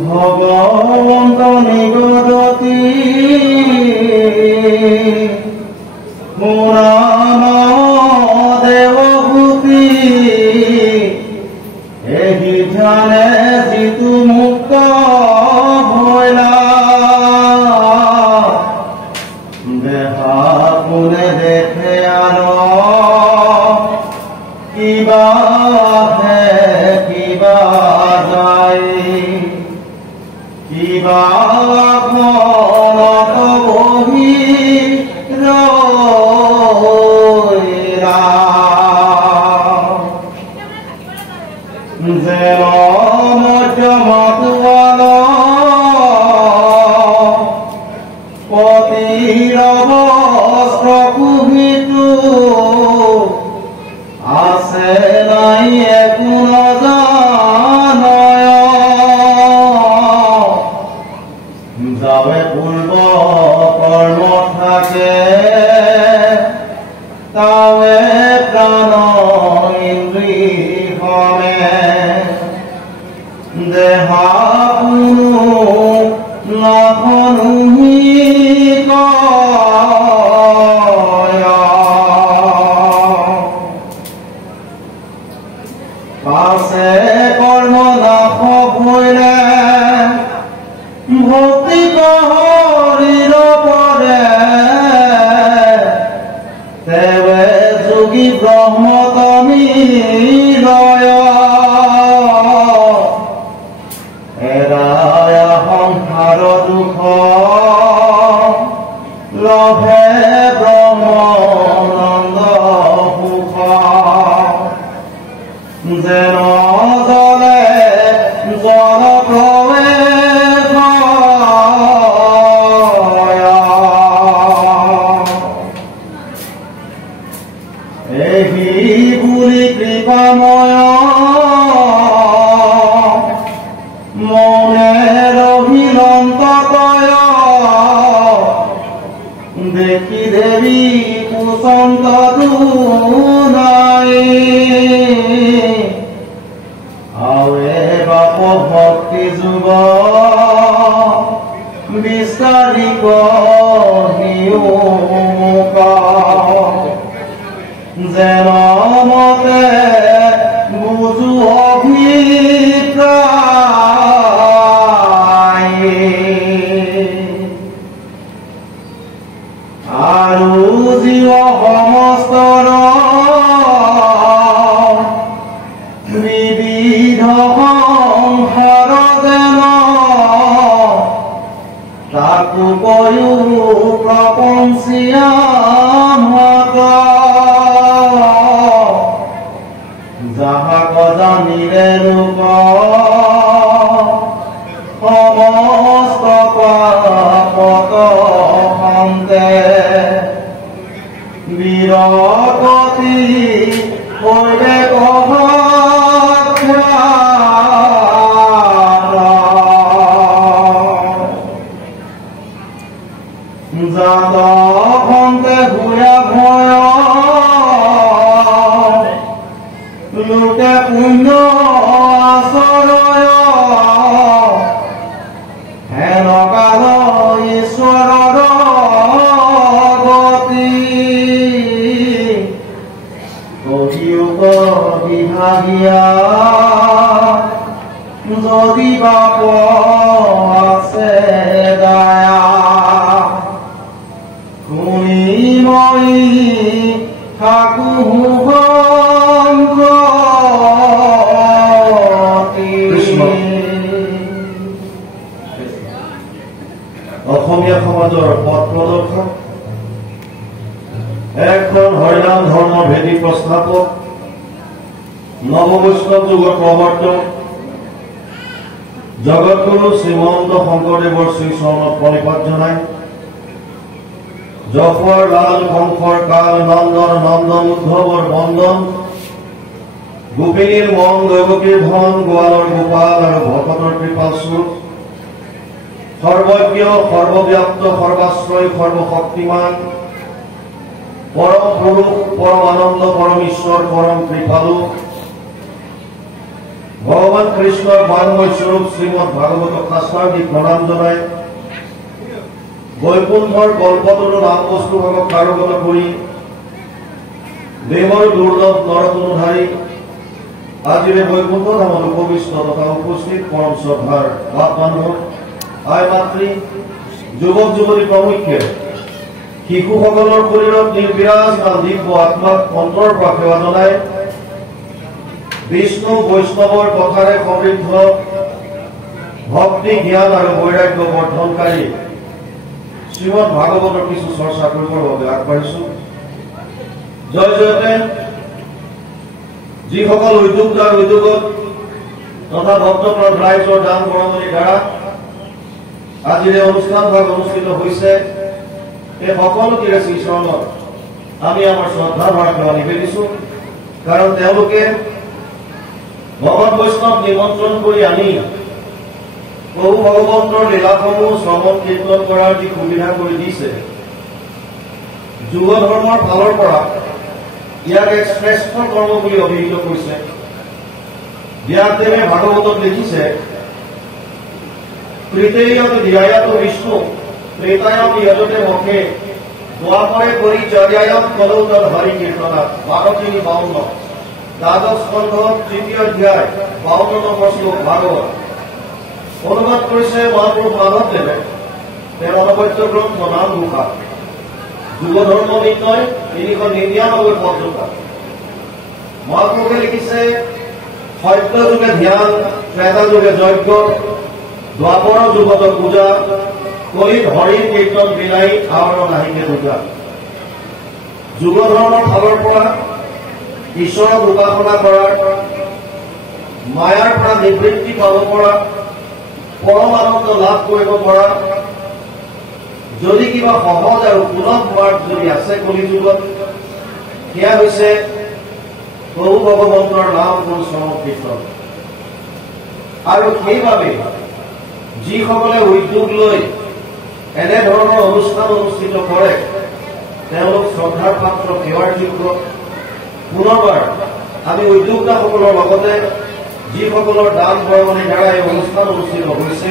ভগবন্ত নিগদতি পুরাণ দেবভূতি এহি জানে জিতু মুক্ত ভইলা দেহা কোনে দেখে আনো কিবা হে কিবা যায় কিবা মনত বহি ৰৈলা যেন মধ্যমাতুৱাল পতিৰ বস্ত্ৰ কুহিতো আছে নাই একো নজানয় যাবে পূর্ব কর্ম থাকে তাবে প্রাণ ইন্দ্রিয়নে দেহা পুনু নাথনুহি পাছে কর্ম নাশ হইলে ভক্তি করির পরে তেবে যোগী ব্রহ্মতমী লয় এরায় সংসার দুঃখ লভে ব্রহ্মানন্দ সুখ যেন জলে জল প্রবেশ এহি বুলি কৃপাময় মনে রহিলন্ততয় দেখি দেবী কুসন্ত দুনাই আৱে বাপ ভক্তি যুগ বিচাৰি কহিও মুক যেন মতে বুজু অভিপ্ৰায় aku koyu proponsiam maka jaha kajaniৰে লোক সমস্ত পাপত অন্তে বিৰগতি হৈলে জাত খন্তে ঘূৰা ভয় লোকে পুণ্য আচৰয় হেন কাল ঈশ্বৰৰ গতি কহিউক বিভাগীয়া যদি বাপ আছে দয়া শুনি মই থাকো অসমীয়া সমাজৰ পথ প্ৰদৰ্শক এখন হৰিনাম ধৰ্ম ভেদী প্ৰস্তাৱক নৱবৈষ্ণৱ যুগৰ প্ৰৱৰ্তক জগতগুৰু শ্ৰীমন্ত শংকৰদেৱৰ শ্ৰীচৰণত প্ৰণিপাত জনাই যশোৰ লাল শংকৰ কাল নন্দন নন্দন উদ্ধৱৰ বন্দন গোপিনীৰ মন দৈৱকীৰ ধন গোৱালৰ গোপাল আৰু ভকতৰ কৃপাল স্বৰূপ সৰ্বজ্ঞ সৰ্বব্যাপ্ত সৰ্বাশ্ৰয় সৰ্বশক্তিমান পৰম পুৰুষ পৰম আনন্দ পৰম ঈশ্বৰ পৰম কৃপালু ভগৱান কৃষ্ণৰ বাংময় স্বৰূপ শ্ৰীমদ ভাগৱতক আশ্ৰাদি প্ৰণাম জনাই বৈকুণ্ঠৰ কল্পতৰু নাম বস্তুভাগক কাৰোগত কৰি দেৱৰ দুৰ্লভ নৰতনুধাৰী আজিৰে বৈকুণ্ঠ ধামত উপবিষ্ট তথা উপস্থিত পৰম শ্ৰদ্ধাৰ বাপ বান্ধৱ আই মাতৃ যুৱক যুৱতী প্ৰমুখ্যে শিশুসকলৰ শৰীৰত নিৰ্বিৰাজমান দিব্য আত্মাক অন্তৰৰ পৰা সেৱা জনাই বিষ্ণু বৈষ্ণৱৰ কথাৰে সমৃদ্ধ ভক্তি জ্ঞান আৰু বৈৰাগ্য বৰ্ধনকাৰী শ্ৰীমদ ভাগৱতৰ কিছু চৰ্চা কৰিবৰ বাবে আগবাঢ়িছো জয় জয়তে যিসকল উদ্যোক্তাৰ উদ্যোগত তথা ভক্তপ্ৰাণ ৰাইজৰ দান বৰঙণিৰ দ্বাৰা আজিৰে অনুষ্ঠান ভাগ অনুষ্ঠিত হৈছে এই সকলোটিৰে শ্ৰীচৰণত আমি আমাৰ শ্ৰদ্ধাৰ ভাষা নিবেদিছো কাৰণ তেওঁলোকে ভগৱান বৈষ্ণৱ নিমন্ত্ৰণ কৰি আনি প্ৰভু ভগৱন্তৰ লীলাসমূহ শ্ৰৱণ কীৰ্তন কৰাৰ যি সুবিধা কৰি দিছে যুৱ ধৰ্মৰ ফালৰ পৰা ইয়াক এক শ্ৰেষ্ঠ কৰ্ম বুলি অভিহিত কৰিছে ব্যাসদেৱে ভাগৱতত লিখিছে তৃতীয়ত ধ্যায়াতো বিষ্ণু ত্ৰেতায়ত যজতে মুখে দ্বাপৰে পৰিচৰ্যায়ত কলৌ তদ হৰি কীৰ্তনাত 12:52 দ্বাদশ স্কন্ধ তৃতীয় অধ্যায় 52 নম্বৰ শ্লোক ভাগৱত অনুবাদ কৰিছে মহাপুৰুষ মাধৱদেৱে তেওঁৰ অনবদ্য গ্ৰন্থ নাম ঘোষা যুৱ ধৰ্ম নিৰ্ণয় 399 পদজোপা মহাপুৰুষে লিখিছে সত্য যুগে ধ্যান ত্ৰেতা যুগে যজ্ঞ দ্বাপৰ যুগত পূজা কলিত হৰিৰ কীৰ্তন বিলাই আৱৰণ নাহিকে দুটা যুৱ ধৰ্মৰ ফালৰ পৰা ঈশ্বৰক উপাসনা কৰাৰ মায়াৰ পৰা নিবৃত্তি পাব পৰা পৰম আনন্দ লাভ কৰিব পৰা যদি কিবা সহজ আৰু সুলভ মাৰ্গ যদি আছে কলিযুগত সেয়া হৈছে প্ৰভু ভগৱন্তৰ নাম গুণ শ্ৰৱণ কীৰ্তন আৰু সেইবাবে যিসকলে উদ্যোগ লৈ এনেধৰণৰ অনুষ্ঠান অনুষ্ঠিত কৰে তেওঁলোক শ্ৰদ্ধাৰ পাত্ৰ সেৱাৰ যোগ্য পুনৰবাৰ আমি উদ্যোক্তাসকলৰ লগতে যিসকলৰ দান বৰঙণিৰ দ্বাৰা এই অনুষ্ঠান অনুষ্ঠিত হৈছে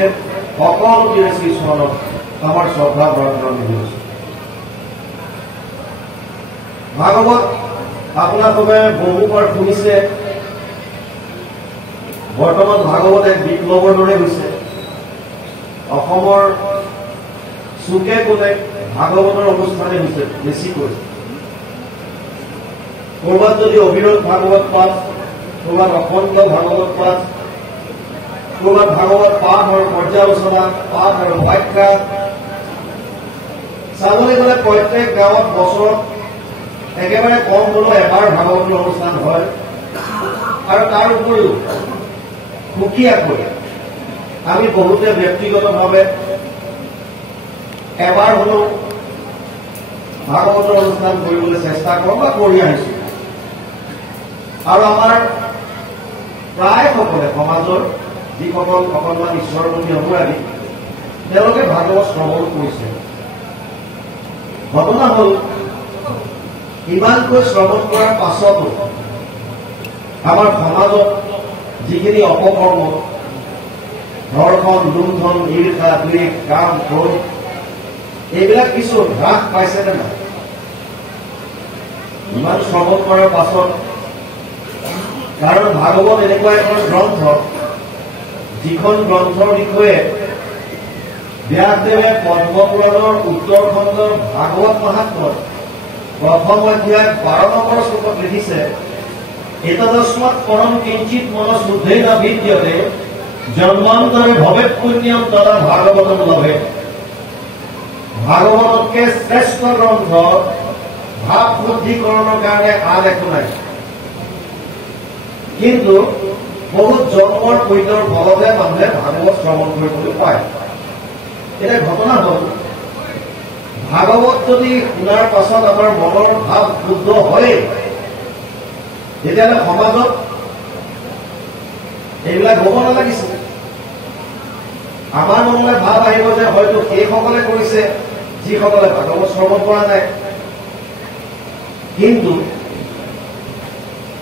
সকলোটিৰে শ্ৰীচৰণত আমাৰ শ্ৰদ্ধা বৰঙণি নিদিছে ভাগৱত আপোনালোকে বহুবাৰ শুনিছে বৰ্তমান ভাগৱত এক বিপ্লৱৰ দৰে হৈছে অসমৰ চুকে কোণে ভাগৱতৰ অনুষ্ঠানে হৈছে বেছিকৈ ক'ৰবাত যদি অবিৰত ভাগৱত পাঠ ক'ৰবাত অখণ্ড ভাগৱত পাঠ ক'ৰবাত ভাগৱত পাঠ আৰু পৰ্যালোচনা পাঠ আৰু ব্যাখ্যা চাবলৈ গ'লে প্ৰত্যেক গাঁৱত বছৰত একেবাৰে কম হ'লেও এবাৰ ভাগৱতৰ অনুষ্ঠান হয় আৰু তাৰ উপৰিও সুকীয়াকৈ আমি বহুতে ব্যক্তিগতভাৱে এবাৰ হ'লেও ভাগৱতৰ অনুষ্ঠান কৰিবলৈ চেষ্টা কৰোঁ বা কৰি আহিছোঁ আৰু আমাৰ প্ৰায় সকলে সমাজৰ যিসকল অকণমান ঈশ্বৰৰ প্ৰতি অনুৰাগী তেওঁলোকে ভাগৱত শ্ৰৱণ কৰিছে। ঘটনা হ'ল ইমানকৈ শ্ৰৱণ কৰাৰ পাছতো আমাৰ সমাজত যিখিনি অপকৰ্ম ধৰ্ষণ, লুণ্ঠন, ঈৰ্ষা, দ্বেষ, কাম, ক্ৰোধ এইবিলাক কিছু হ্ৰাস পাইছে নে নাই? ইমান শ্ৰৱণ কৰাৰ পাছত কাৰণ ভাগৱত এনেকুৱা এখন গ্ৰন্থ যিখন গ্ৰন্থৰ বিষয়ে ব্যাসদেৱে পদ্মপুৰাণৰ উত্তৰখণ্ডৰ ভাগৱত মহাত্ম্যত প্ৰথম অধ্যায় 12 নম্বৰ শ্লোকত লিখিছে এতদস্মাৎ পৰম কিঞ্চিত মনঃশুদ্ধেন বিদ্যতে জন্মান্তৰে ভবেৎ পুণ্যম তদা ভাগৱতম লভে। ভাগৱততকৈ শ্ৰেষ্ঠ গ্ৰন্থ ভাৱ শুদ্ধিকৰণৰ কাৰণে আন একো নাই, কিন্তু বহুত জন্মৰ পুণ্যৰ ফলতে মানুহে ভাগৱত শ্ৰৱণ কৰিবলৈ পায়। এতিয়া ঘটনা হ'ল ভাগৱত যদি শুনাৰ পাছত আমাৰ মনৰ ভাৱ শুদ্ধ হয় তেতিয়াহ'লে সমাজত এইবিলাক হ'ব নালাগিছিল। আমাৰ মনলৈ ভাৱ আহিব যে হয়তো সেইসকলে কৰিছে যিসকলে ভাগৱত শ্ৰৱণ কৰা নাই। কিন্তু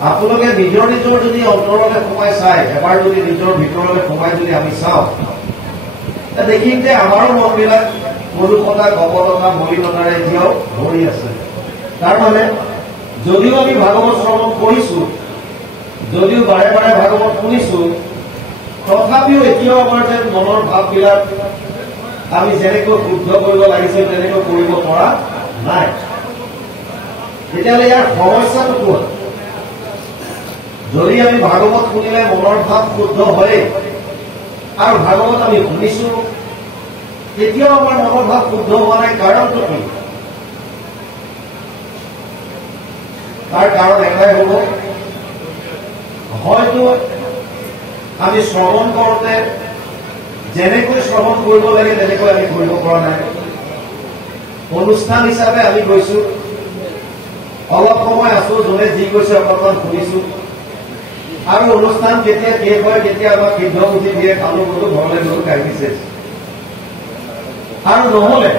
আপোনালোকে নিজৰ নিজৰ যদি অন্তৰলৈ সোমাই চাই, এবাৰ যদি নিজৰ ভিতৰলৈ সোমাই যদি আমি চাওঁ দেখিম যে আমাৰো মনবিলাক মধুকতা, কপটতা, মলিনতাৰে এতিয়াও ভৰি আছে। তাৰমানে যদিও আমি ভাগৱত শ্ৰৱণ কৰিছো, যদিও বাৰে বাৰে ভাগৱত শুনিছো, তথাপিও এতিয়াও আমাৰ যেন মনৰ ভাৱবিলাক আমি যেনেকৈ শুদ্ধ কৰিব লাগিছিল তেনেকৈ কৰিব পৰা নাই। তেতিয়াহ'লে ইয়াৰ সমস্যাটো ক'ত? যদি আমি ভাগৱত শুনিলে মনৰ ভাৱ শুদ্ধ হয় আৰু ভাগৱত আমি শুনিছো তেতিয়াও আমাৰ মনৰ ভাৱ শুদ্ধ হোৱা নাই, কাৰণটো কি? তাৰ কাৰণ এটাই হ'ব, হয়তো আমি শ্ৰৱণ কৰোঁতে যেনেকৈ শ্ৰৱণ কৰিব লাগে তেনেকৈ আমি কৰিব পৰা নাই। অনুষ্ঠান হিচাপে আমি গৈছো, অলপ সময় আছো, যোনে যি কৈছে অকণমান শুনিছো আৰু অনুষ্ঠান কেতিয়া শেষ হয়, কেতিয়া আমাক সিদ্ধ পুথি দিয়ে, খালো গলো, ঘৰলৈ গলো, কাঢ়ি চেচ। আৰু নহ'লে